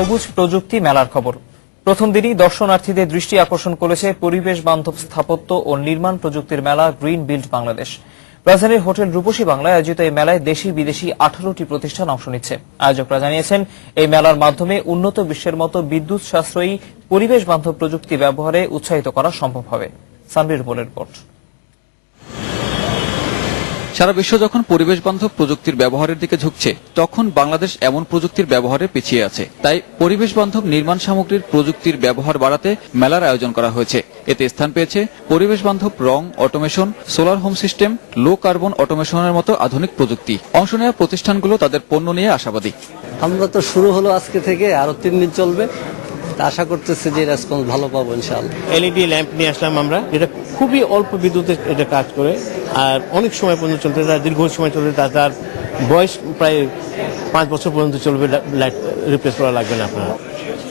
সবুজ প্রযুক্তি মেলার খবর। প্রথম দিনই দর্শনার্থীদের দৃষ্টি আকর্ষণ করেছে পরিবেশ বান্ধব স্থাপত্য ও নির্মাণ প্রযুক্তির মেলা গ্রিন বিল্ড বাংলাদেশ। রাজধানীর হোটেল রূপসী বাংলায় আয়োজিত এই মেলায় দেশি বিদেশি 18টি প্রতিষ্ঠান অংশ নিচ্ছে। আয়োজকরা জানিয়েছেন, এই মেলার মাধ্যমে উন্নত বিশ্বের মতো বিদ্যুৎ সাশ্রয়ী পরিবেশ বান্ধব প্রযুক্তি ব্যবহারে উৎসাহিত করা সম্ভব হবে। সানবির রিপোর্ট। সারা বিশ্ব যখন পরিবেশ বান্ধব প্রযুক্তির ব্যবহারের দিকে ঝুঁকছে, তখন বাংলাদেশ এমন প্রযুক্তির ব্যবহারে পিছিয়ে আছে। তাই পরিবেশ বান্ধব নির্মাণ সামগ্রীর প্রযুক্তির ব্যবহার বাড়াতে মেলার আয়োজন করা হয়েছে। এতে স্থান পেয়েছে পরিবেশ বান্ধব রং automation, solar home system, low carbon অটোমেশনের মতো আধুনিক প্রযুক্তি। অংশ নেওয়া প্রতিষ্ঠানগুলো তাদের পণ্য নিয়ে আশাবাদী। আমরা তো শুরু হলো আজকে থেকে, আরো 3 দিন চলবে। আশা করতেছি যে রেসপন্স ভালো পাবো ইনশাআল্লাহ। এলইডি ল্যাম্প নিয়ে আসলাম আমরা, যেটা খুবই অল্প বিদ্যুতে এটা কাজ করে আর অনেক সময় পর্যন্ত চলতে, দীর্ঘ সময় চলতে, তার বয়স প্রায় 5 বছর পর্যন্ত চলবে, লাইট রিপ্লেস করা লাগবে না আপনার।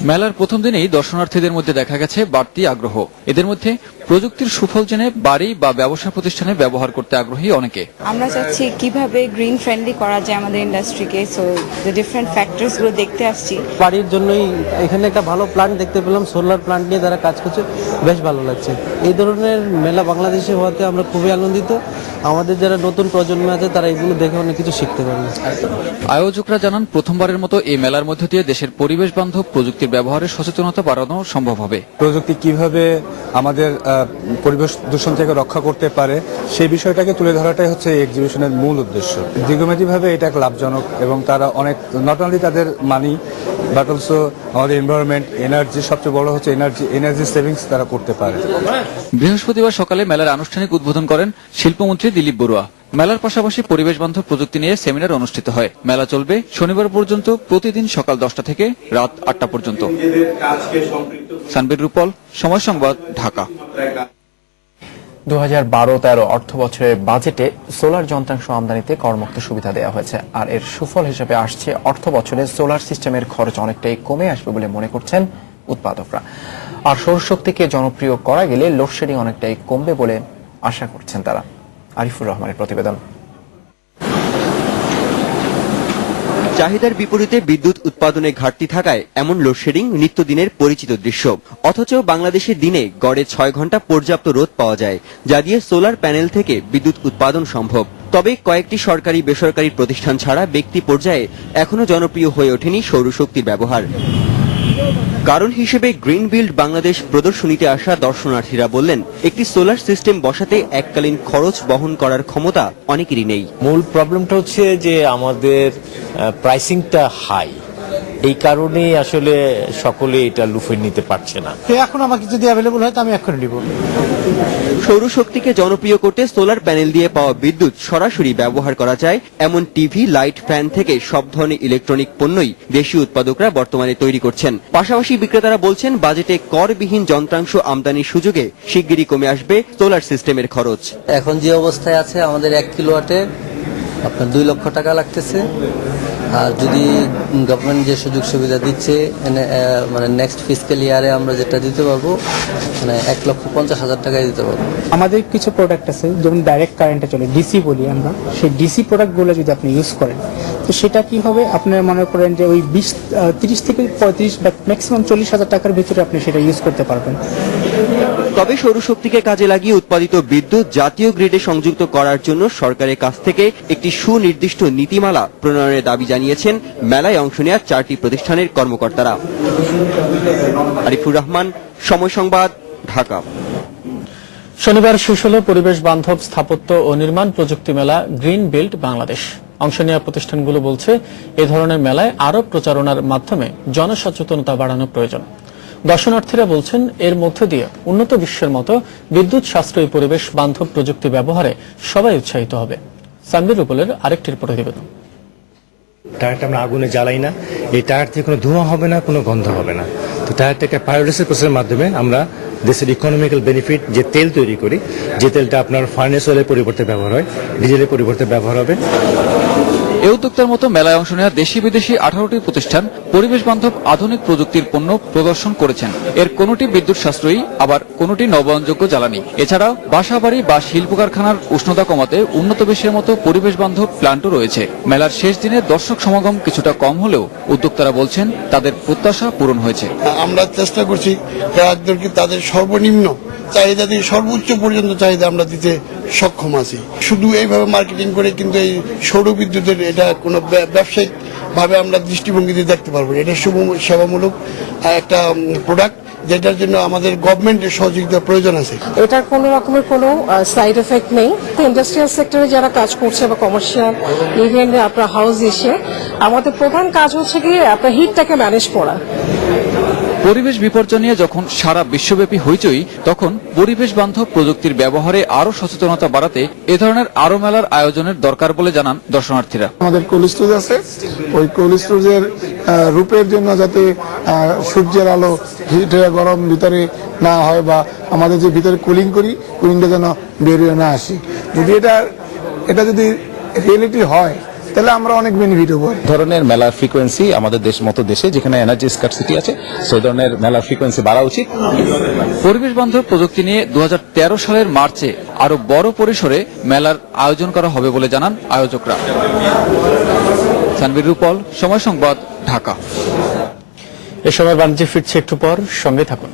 মেলার প্রথম দিনেই দর্শনার্থীদের মধ্যে দেখা গেছে বাড়তি আগ্রহ। এদের মধ্যে প্রযুক্তির সুফল জেনে বাড়ি বা ব্যবসা প্রতিষ্ঠানে ব্যবহার করতে আগ্রহী অনেকে। আমরা চাচ্ছি কিভাবে গ্রিন ফ্রেন্ডলি করা যায় আমাদের ইন্ডাস্ট্রিকে, সো দ্য ডিফারেন্ট ফ্যাক্টরস গুলো দেখতে আসছি। বাড়ির জন্যই এখানে একটা ভালো প্ল্যান্ট দেখতে পেলাম, সোলার প্ল্যান্ট নিয়ে যারা কাজ করছে, বেশ ভালো লাগছে। এই ধরনের মেলা বাংলাদেশে হওয়াতে আমরা খুবই আনন্দিত। আমাদের যারা নতুন প্রজন্ম আছে তারা এগুলো দেখে অনেক কিছু শিখতে পারবে। আয়োজকরা জানান, প্রথমবারের মতো এই মেলার মধ্য দিয়ে দেশের পরিবেশ বান্ধব প্রযুক্তির ব্যবহারের সচেতনতা বাড়ানো সম্ভব হবে। প্রযুক্তি কিভাবে আমাদের পরিবেশ দূষণ থেকে রক্ষা করতে পারে সেই বিষয়টাকে তুলে ধরাটাই হচ্ছে এই এক্সিবিশনের মূল উদ্দেশ্য। দীর্ঘমেয়াদীভাবে এটা লাভজনক এবং তারা অনেক নট অনলি তাদের মানি বাট অলসো আমাদের এনভায়রনমেন্ট, এনার্জি, সবচেয়ে বড় হচ্ছে এনার্জি সেভিংস তারা করতে পারে। বৃহস্পতিবার সকালে মেলার আনুষ্ঠানিক উদ্বোধন করেন শিল্পমন্ত্রী দিলীপ বড়ুয়া। মেলার পাশাপাশি পরিবেশ বান্ধব প্রযুক্তি নিয়ে সেমিনার অনুষ্ঠিত হয়। মেলা চলবে শনিবার পর্যন্ত, প্রতিদিন সকাল 10টা থেকে রাত 8টা পর্যন্ত। সানবির রূপল, সময় সংবাদ, ঢাকা। 2012-13 অর্থ বছরের বাজেটে সোলার যন্ত্রাংশ আমদানিতে করমুক্ত সুবিধা দেওয়া হয়েছে। আর এর সুফল হিসেবে আসছে অর্থ বছরে সোলার সিস্টেমের খরচ অনেকটাই কমে আসবে বলে মনে করছেন উৎপাদকরা। আর সৌরশক্তিকে জনপ্রিয় করা গেলে লোডশেডিং অনেকটাই কমবে বলে আশা করছেন তারা। আরিফুর রহমানের প্রতিবেদন। চাহিদার বিপরীতে বিদ্যুৎ উৎপাদনে ঘাটতি থাকায় এমন লোডশেডিং নিত্যদিনের পরিচিত দৃশ্য। অথচ বাংলাদেশে দিনে গড়ে 6 ঘন্টা পর্যাপ্ত রোদ পাওয়া যায়, যা দিয়ে সোলার প্যানেল থেকে বিদ্যুৎ উৎপাদন সম্ভব। তবে কয়েকটি সরকারি বেসরকারি প্রতিষ্ঠান ছাড়া ব্যক্তি পর্যায়ে এখনো জনপ্রিয় হয়ে ওঠেনি সৌরশক্তির ব্যবহার। কারণ হিসেবে গ্রিন বিল্ড বাংলাদেশ প্রদর্শনীতে আসা দর্শনার্থীরা বললেন, একটি সোলার সিস্টেম বসাতে এককালীন খরচ বহন করার ক্ষমতা অনেকেরই নেই। মূল প্রবলেমটা হচ্ছে যে আমাদের প্রাইসিংটা হাই, এই কারণেই আসলে সকলে এটা লুফে নিতে পারছে না। এখন আমাকে যদি অ্যাভেলেবল হয় তো আমি এখন নিব। সৌরশক্তিকে জনপ্রিয় করতে সোলার প্যানেল দিয়ে পাওয়া বিদ্যুৎ সরাসরি ব্যবহার করা যায় এমন টিভি, লাইট, ফ্যান থেকে সব ধরনের ইলেকট্রনিক পণ্যই দেশীয় উৎপাদকরা বর্তমানে তৈরি করছেন। পাশাপাশি বিক্রেতারা বলছেন, বাজেটে করবিহীন যন্ত্রাংশ আমদানির সুযোগে শিগগিরই কমে আসবে সোলার সিস্টেমের খরচ। এখন যে অবস্থায় আছে আমাদের 1 কিলোওয়াটে আপনার 2 লক্ষ টাকা লাগতেছে। আর যদি গভর্নমেন্ট যে সুযোগ সুবিধা দিচ্ছে, মানে নেক্সট ফিসক্যাল ইয়ারে আমরা যেটা দিতে পারবো, মানে 1,50,000 টাকায় দিতে পারবো। আমাদের কিছু প্রোডাক্ট আছে যেমন ডাইরেক্ট কারেন্টে চলে, ডিসি বলি আমরা, সেই ডিসি প্রোডাক্টগুলো যদি আপনি ইউজ করেন তো সেটা কি হবে, আপনার মনে করেন যে ওই 30 থেকে 35 বা ম্যাক্সিমাম 40,000 টাকার ভিতরে আপনি সেটা ইউজ করতে পারবেন। তবে সৌরশক্তিকে কাজে লাগিয়ে উৎপাদিত বিদ্যুৎ জাতীয় গ্রিডে সংযুক্ত করার জন্য সরকারের কাছ থেকে একটি সুনির্দিষ্ট নীতিমালা প্রণয়নের দাবি জানিয়েছেন মেলায় অংশ নেওয়া 4টি প্রতিষ্ঠানের কর্মকর্তারা। আরিফুর রহমান, সময় সংবাদ, ঢাকা। শনিবার শেষ হল পরিবেশ বান্ধব স্থাপত্য ও নির্মাণ প্রযুক্তি মেলা গ্রিন বিল্ড বাংলাদেশ। অংশ নেওয়া প্রতিষ্ঠানগুলো বলছে, এ ধরনের মেলায় আরো প্রচারণার মাধ্যমে জনসচেতনতা বাড়ানো প্রয়োজন। দর্শনার্থীরা বলছেন, এর মধ্য দিয়ে উন্নত বিশ্বের মতো বিদ্যুৎ সাশ্রয়ী পরিবেশ বান্ধব প্রযুক্তি ব্যবহারে সবাই উৎসাহিত হবে। সানবির রূপলের আরেকটি প্রতিবেদন। টায়ারটা আমরা আগুনে জ্বালাই না, এই টায়ার থেকে কোনো ধোঁয়া হবে না, কোনো গন্ধ হবে না। তো টায়ারটাকে পায়োলিসিস প্রসেসের মাধ্যমে আমরা দেশের ইকোনমিক্যাল বেনিফিট যে তেল তৈরি করি, যে তেলটা আপনার ফার্নেস অয়েলের পরিবর্তে ব্যবহার হয়, ডিজেলের পরিবর্তে ব্যবহার হবে, এই উদ্যোক্তার মতো মেলায় অংশ নেওয়া দেশি বিদেশি 18টি প্রতিষ্ঠান পরিবেশ বান্ধব আধুনিক প্রযুক্তির পণ্য প্রদর্শন করেছেন। এর কোনটি বিদ্যুৎ সাশ্রয়ী, আবার কোনটি নবায়নযোগ্য জ্বালানি। এছাড়াও বাসাবাড়ি বা শিল্প কারখানার উষ্ণতা কমাতে উন্নত বিশ্বের মতো পরিবেশ বান্ধব প্ল্যান্টও রয়েছে। মেলার শেষ দিনে দর্শক সমাগম কিছুটা কম হলেও উদ্যোক্তারা বলছেন তাদের প্রত্যাশা পূরণ হয়েছে। আমরা চেষ্টা করছি গ্রাহকদেরকে তাদের সর্বনিম্ন চাহিদা থেকে সর্বোচ্চ পর্যন্ত চাহিদা আমরা দিতে সক্ষম আছি। শুধু এইভাবে মার্কেটিং করে কিন্তু এই সৌর বিদ্যুতের এটা কোনো ব্যবসায়িক ভাবে আমরা দৃষ্টিভঙ্গিতে দেখতে পারবো। এটা শুভ সেবামূলক একটা প্রোডাক্ট, যেটার জন্য আমাদের গভর্নমেন্টের সহযোগিতার প্রয়োজন আছে। এটার কোনো রকমের কোনো সাইড এফেক্ট নেই। ইন্ডাস্ট্রিয়াল সেক্টরে যারা কাজ করছে বা কমার্শিয়াল ইভেন আপনার হাউস এসে, আমাদের প্রধান কাজ হচ্ছে কি আপনার হিটটাকে ম্যানেজ করা। পরিবেশ বিপর্যয় নিয়ে যখন সারা বিশ্বব্যাপী হইচই, তখন পরিবেশ বান্ধব প্রযুক্তির ব্যবহারে আরো সচেতনতা বাড়াতে এ ধরনের আরো মেলার আয়োজনের দরকার বলে জানান দর্শনার্থীরা। আমাদের কোল্ড স্টোরেজ আছে, ওই কোল্ড স্টোরেজের রূপের জন্য যাতে সূর্যের আলো হিট হয়ে গরম ভিতরে না হয়, বা আমাদের যে ভিতরে কুলিং করি, কুলিংটা যেন বেরিয়ে না আসে। যদি এটা যদি রিয়েলিটি হয় তাহলে আমরা অনেক বেনিফিট হবো। ধরনের মেলার ফ্রিকোয়েন্সি আমাদের মতো দেশে যেখানে এনার্জি স্কারসিটি আছে, সেই ধরনের মেলার ফ্রিকোয়েন্সি বাড়া উচিত। পরিবেশ বান্ধব প্রযুক্তি নিয়ে 2013 সালের মার্চে আরো বড় পরিসরে মেলার আয়োজন করা হবে বলে জানান আয়োজকরা। সানবীর রূপল, সময় সংবাদ, ঢাকা। এ সময় বাণিজ্যে ফিরছে একটু পর, সঙ্গে থাকুন।